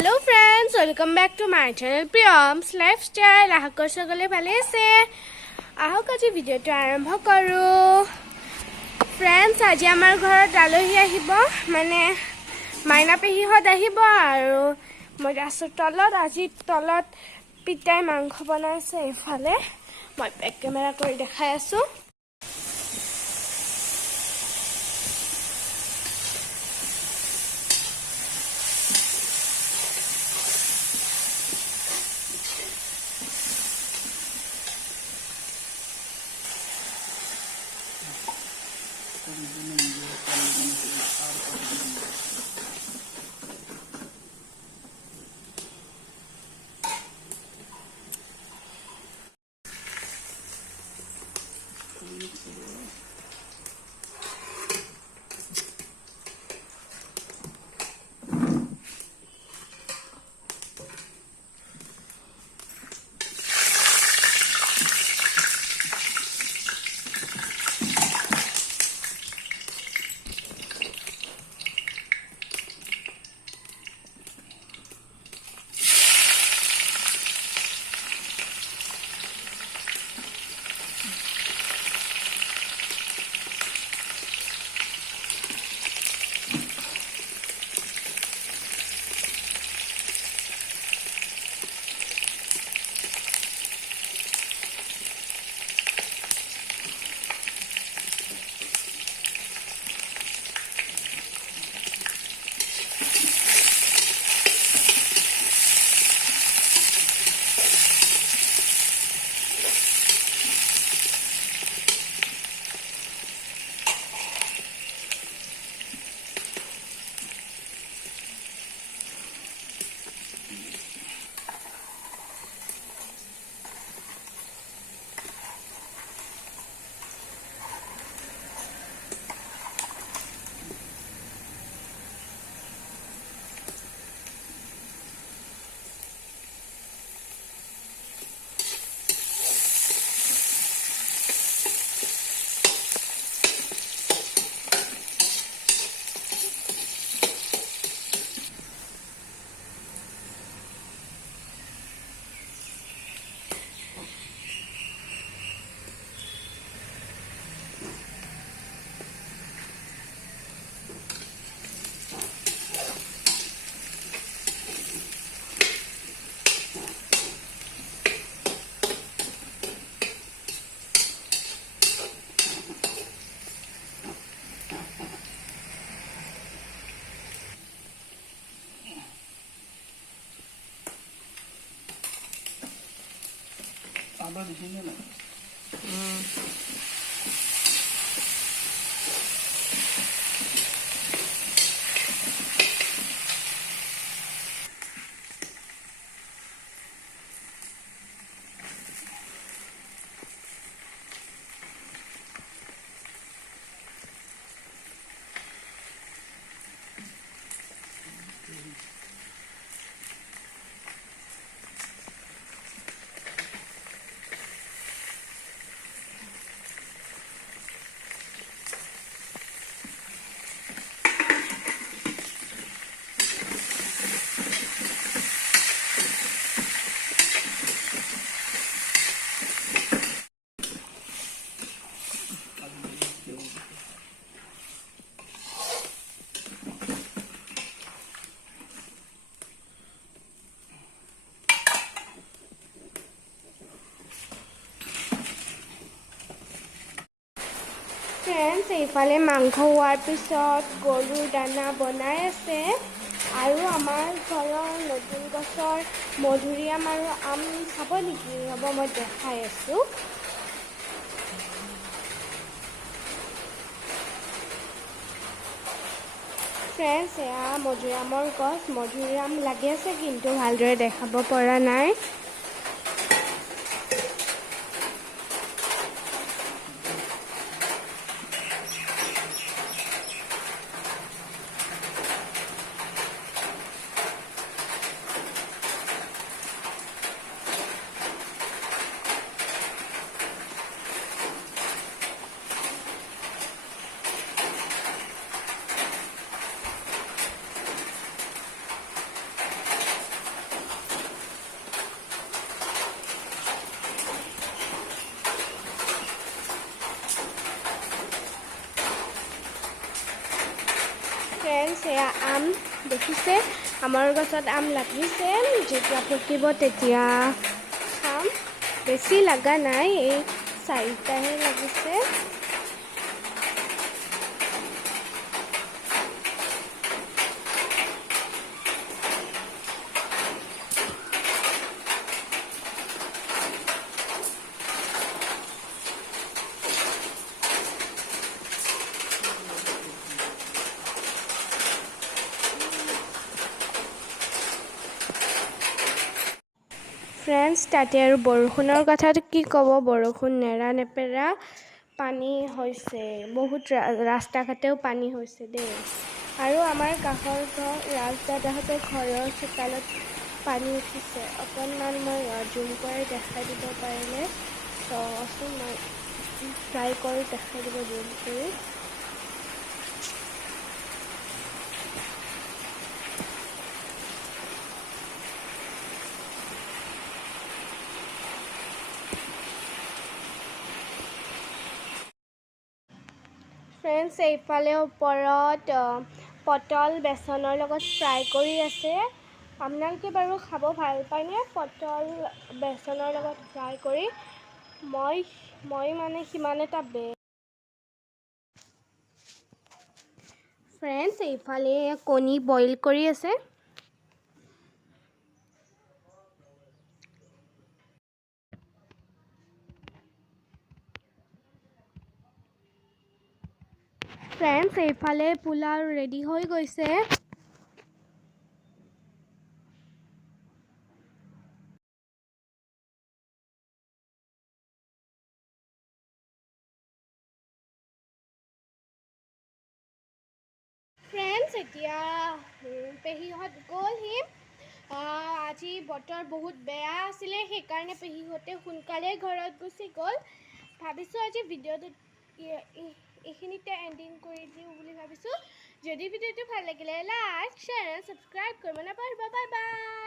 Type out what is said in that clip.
Hello friends, welcome back to my channel Priyam's Lifestyle. I hope সকলে ভালে আছে। আহক আজি ভিডিওটো আৰম্ভ কৰো। Friends, আজি আমাৰ ঘৰত আলহী আহিব, মানে মাইনা পেহীহত আহিব আৰু মই আছো তলত। আজি তলত পিতাই মাংস বনাইছে এফালে। মই বেক কেমেৰা কৰি দেখাই আছো। Apa di sini lah. Friends, এইফালে মাংস হোৱাৰ পিছত গৰুৰ দানা বনাই আছে আৰু আমাৰ ঘৰৰ নতুন গছৰ মধুৰিআম আৰু আম খাব নেকি? হ'ব, মই দেখাই আছোঁ। ফ্ৰেণ্ডছ, এয়া মধুৰিআমৰ গছ। মধুৰিআম লাগি আছে কিন্তু ভালদৰে দেখাব পৰা নাই। ফ্ৰেণ্ডছ এয়া আম দেখিছে আমাৰ গছত আম লাগিছে যেতিয়া পকিব তেতিয়া খাম বেছি লগা নাই এই 4টাহে লাগিছে ফ্ৰেণ্ডছ তাতে আৰু বৰষুণৰ কথাটো কি ক'ব বৰষুণ নেৰা নেপেৰা পানী হৈছে বহুত ৰাস্তা ঘাটেও পানী হৈছে দেই আৰু আমাৰ কাষৰ ঘৰ ৰাজদাদাহঁতৰ ঘৰৰ চোতালত পানী উঠিছে অকণমান মই জুম কৰি দেখাই দিব পাৰিলে চোৱাচোন মই ট্ৰাই কৰি দেখাই দিব জুম কৰি ফ্ৰেণ্ডছ এইফালে ওপৰত পটল বেচনৰ লগত ফ্ৰাই কৰি আছে আপোনালোকে বাৰু খাব ভাল পায়নে পটল বেচনৰ লগত ফ্ৰাই কৰি মই মানে সিমান এটা ফ্ৰেণ্ডছ এইফালে কণী বইল কৰি আছে ফ্ৰেণ্ডছ এইফালে পোলাও ৰেডি হৈ গৈছে ফ্ৰেণ্ডছ এতিয়া পেহীহঁত গ'লহি আজি বতৰ বহুত বেয়া আছিলে সেইকাৰণে পেহীহঁতে সোনকালে ঘৰত গুচি গ'ল ভাবিছোঁ আজি ভিডিঅ'টো এইখিনিতে এণ্ডিং কৰি দিওঁ বুলি ভাবিছোঁ যদি ভিডিঅ'টো ভাল লাগিলে লাইক শ্বেয়াৰ ছাবস্ক্ৰাইব কৰিব নাপাহৰিব বাই বাই